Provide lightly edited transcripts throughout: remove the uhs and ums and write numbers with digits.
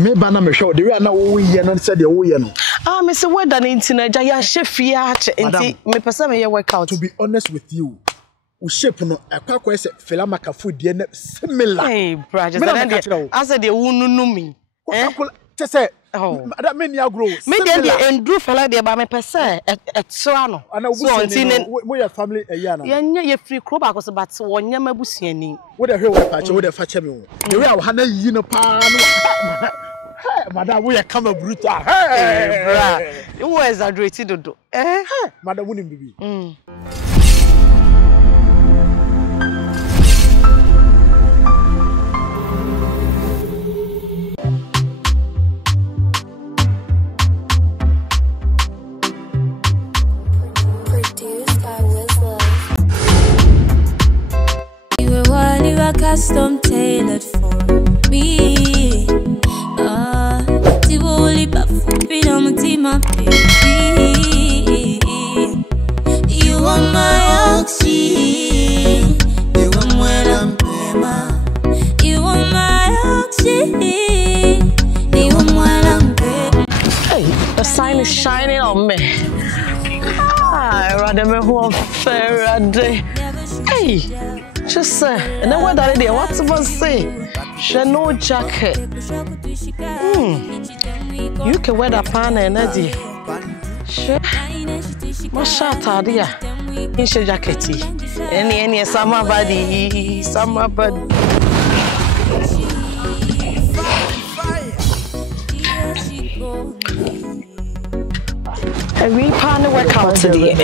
Me bana me show the way na wo ye no said the wo ye no. Ah, me say weather na intina ja ya chefie a che enti me pese me ye workout. To be honest with you, we shape no akwa say fela makafu de na similar. Hey, bro, just I said the wo nunu mi. Say that mean ya grow. Me dey endru fela de ba me pese etso no. So until we your family a year na. Ye free crop akose but wonye mabusuani. Wo dey hwe wo pache wo dey fache me wo. The way I hana yi no pa no. Hey, madam, we are come brutal. Hey, bra. You exaggerated dodo. Eh? Madam, we need baby. Custom tailored for me. The only freedom team up, baby. You are my oxygen. You are when I'm pema. You are my oxygen. You are when I'm pema. Hey, the sign is shining on me. Ah, rather me who fair day. Hey. Just say, and then what are they? What's about say? She no jacket. You can wear the pan and energy. She, my shirt idea. In she jackety. Any summer body. And we pan workout today.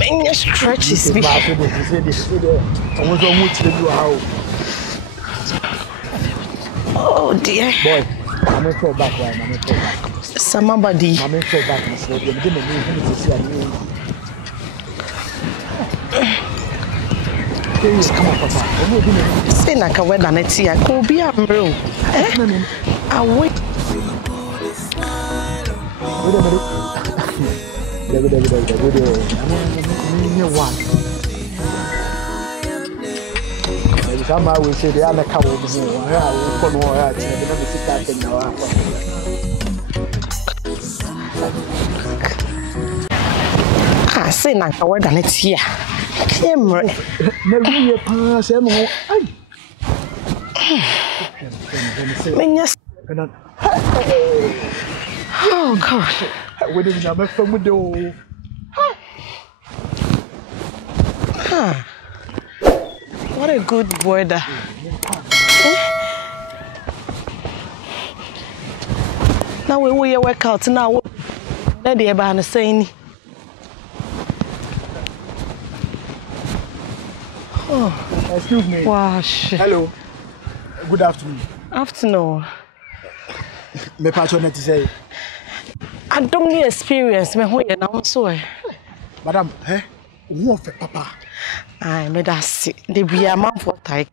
Many stretches me. Oh dear. Boy, I'm going to go back. Somebody. I'm going to go back. Come on, Papa. Say na ka weather na tia. Ko bi amro. I wait. Somehow we say the other cow will I say, not a word on it here. Camera. Never pass him. Oh, God. We didn't have a from with the what a good weather. Now we will work out now. Daddy about saying. Oh, excuse me. Wash. Hello. Good afternoon. Afternoon. Me patron to say. I don't need experience. Me who you now so. Madam, who of papa? I made us see. They be a man for tiger.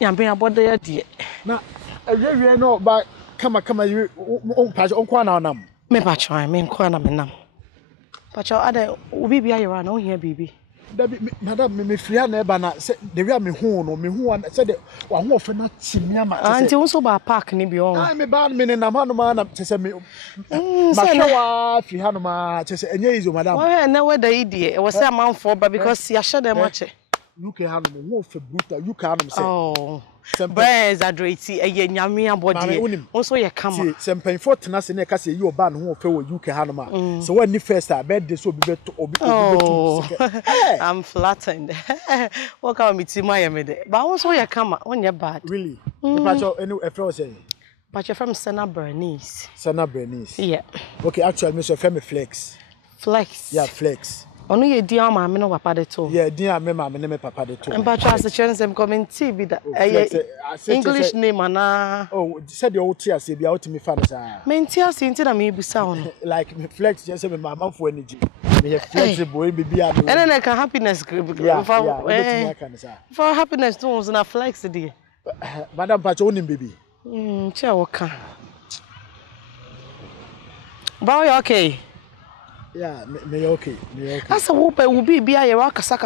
I'm being about the idea. Now, I really know, but come you on patch on Kwana. Me patron, I mean Kwana Menam. But your other will be around on here, baby. Madam, me free na said the way me who no me who said one who for not see me ama. Auntie also ba park ni bi on. Ah me ba me na ma no ma na say me. Ma showa fi ha no ma say enye izo madam. Why na we da idie? E was say man for ba because ya share them much. You can have no who for brutal you can say. Oh. Bears are dirty e nyame abodi. Also ye come. See sempen for tena se na ka say you ba no who for you can have ma. So when the first birthday so be beto obi. I'm flattened. What can me see my me there? But also ye come on your bad. Really? The any friend say. But you're from Sana Bernice. Sana Bernice. Yeah. Okay, actually me so from Flex. Flex. Yeah, Flex. Ono ye dia ma me no papa de to. Yeah, dia me ma me ne me papa de to. And but as the chance them come in TV that English name ana. Oh, said the old tears be out to me father sir. Men tears into na me busa on. Like me Flex just say me mama for energy. Me flexible e be and then I can happiness for happiness too na Flex dey. Madam Pacho onim baby. Che woka. Ba you okay? Yeah, me okay. Me okay. Asa wo pa wo bi bia ye wa kasa.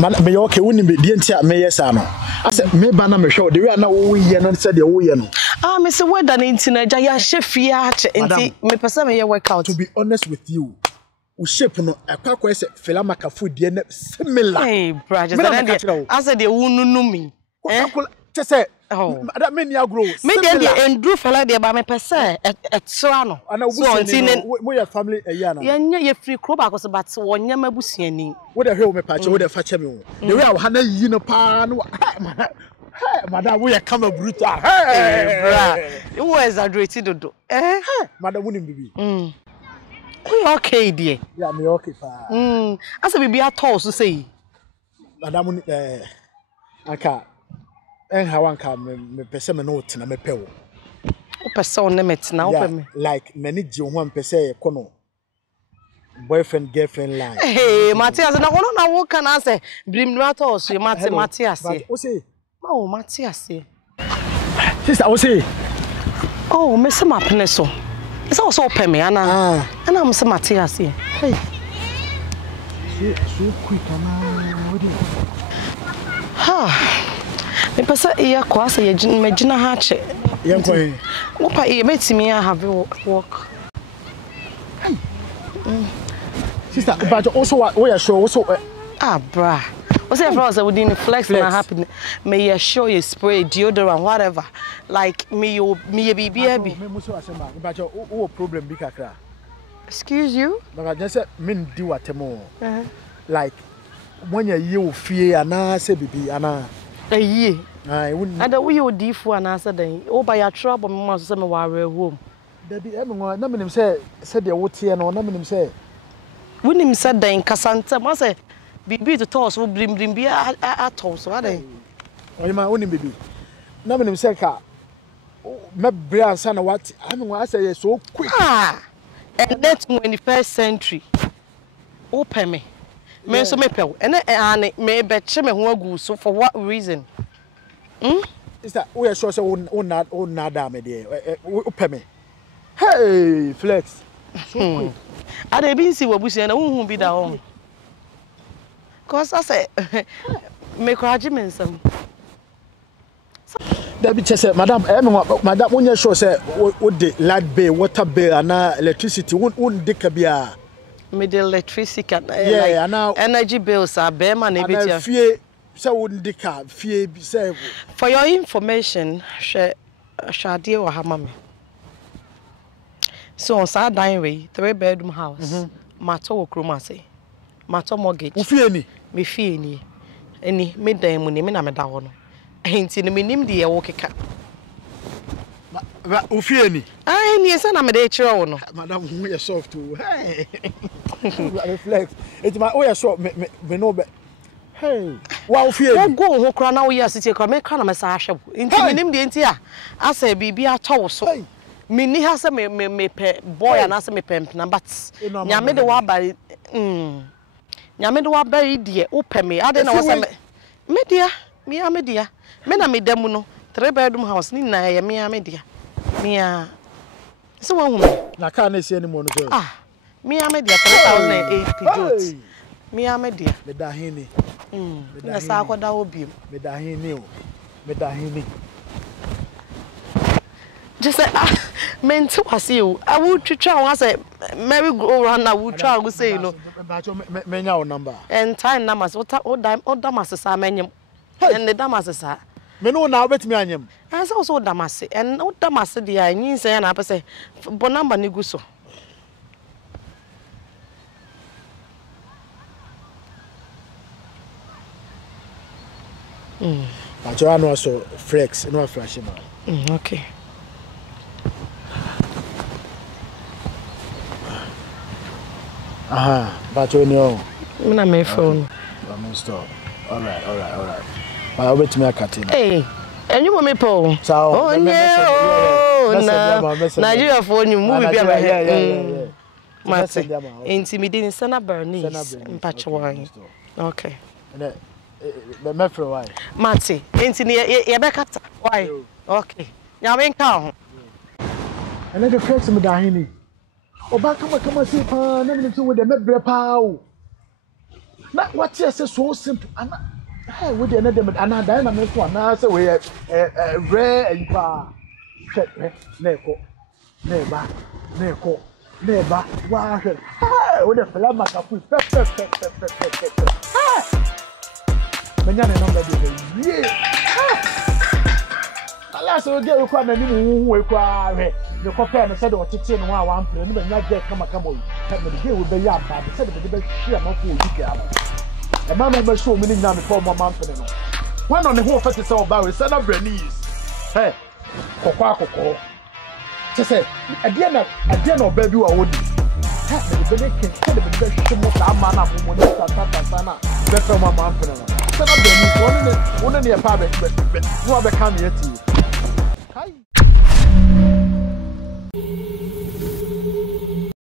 Man me okay woni me die ntia me yes ano. Asa me ba na me hwe de we na wo ye no se de wo ye no. Ah me se weather na ntina ja ya hye fie a che enti me pese me ye workout. To be honest with you, wo shape no akwa se fela makafo die na similar. Hey, brother, asa de wo nunu mi. Che say that me nia grow. Me dey endru fela de ba me pese etso no. So until we your family ya na. Ye free crop akose but wonya mabusuani. Wo de hwe wo me pache wo de fache me wo. The way wo ha na yi no pa no. Hey, madam, we are come brutal. Hey, bra. You exaggerate dodo. Madam, wouldn't be. We okay, dear. Yeah, me okay, pa. As a baby, I told to say. Madam, Anka, and how Anka me person note na me pewo. O person na met na open me. Like many one person kono. Boyfriend girlfriend line. Hey, Matthias, na wono na wo kan say brim no at all so Matthias. O say oh, Matthias. Sister, I say. Oh, Miss Mapneso. It's also open me, Anna. And I'm Miss Matthias. Hey. So quick, Ha. Me pesa iya kwa sa ye magina ha che. Ye wo pa ye metimi have work. Hey. Sister, but also we are sure also bra. What's that for us within flex and happy may you show you spray deodorant whatever like me baby me muso asema but o problem bi kakra. Excuse you? But I just said men do what more. Like when you fear ana say bibi ana ye I wouldn't ada we you difu ana say den o ba ya trouble me must say me ware home there be em no na menim say de wote no na menim say wonim say den kasanta ma say bibi to toss wo brim bi a toss wa den o ma wonim bibi na menim say ka me bra san what I mean I say so quick and that's 21st century open me me so me pew and me be che me ho agu so for what reason is that we are sure say on not da me there open me hey flex so quick I dey bin see wabusia na hu bi da home cause I say me courage me nsam that be say madam madam wonya sure say wo de light bill water bill and electricity won de ka bia me the electricity like now energy bills are be man e bit fie say won de ka fie say for your information shade wa ha mama so on sa dan way 3-bedroom house mato wo kroma say mato mortgage wo fie ni me fie ni eni me dan mu ni me na me da ho no enti ni me nim de ye wo keka wo fie ni ni say na me de kire wo no madam who you soft to hey reflex it my oh you soft me no be hey wa wo fie ni go ho kra na wo ya sitie kra me kra na me sa ahwe enti me nim de enti a asa bibi atọ wo so me ni ha say me pe boy and asa me pemp na but nyame de wa ba nyame de wa ba die wo pe me ade na wo say media me na me demu no 3-bedroom house ni na ye me dia me so wo hu na ka na esi animo no so me dia 3008 pijot me dia me da hini na sa akoda obi me da hini just say ment was you I would try one say merry go around I would try go say you know me nya o number and time numbers what damas sa menyem and the damas sa me no na obetimi anyem and so damas and what damas dey yin say na pe say bo number ni gu so but you know so flex no flash ma okay but you know me na my phone I'm stop all right but I wait me akati hey and you me po oh Nigeria phone you move be yeah Mate intimidate sana Bernice mpacho okay me for why Mate intini ye be kata why okay nyame nka ho and the flex me da hini Oba come say pa na me so we dey mebre pa o. Na what you say so simple ana hey we dey na dem ana dan na me so ana say we rare and pa. Check na eko. Na eko. Neba, wow, with the flama kapu, Manyana number yeah. Alas, we get required and you require the copper and said what it's in 1 and when not get come on. Come with the game with the yard, but said the best share not for you. A man of show meaning now before my month. One on the whole fetish about it, son of Bernice. Hey, Coco. Just say, again, baby, I wouldn't. Have the baby can tell the best man of woman, Sana, better my man. Son of Bernice, one in the apartment, but you have a come here to you.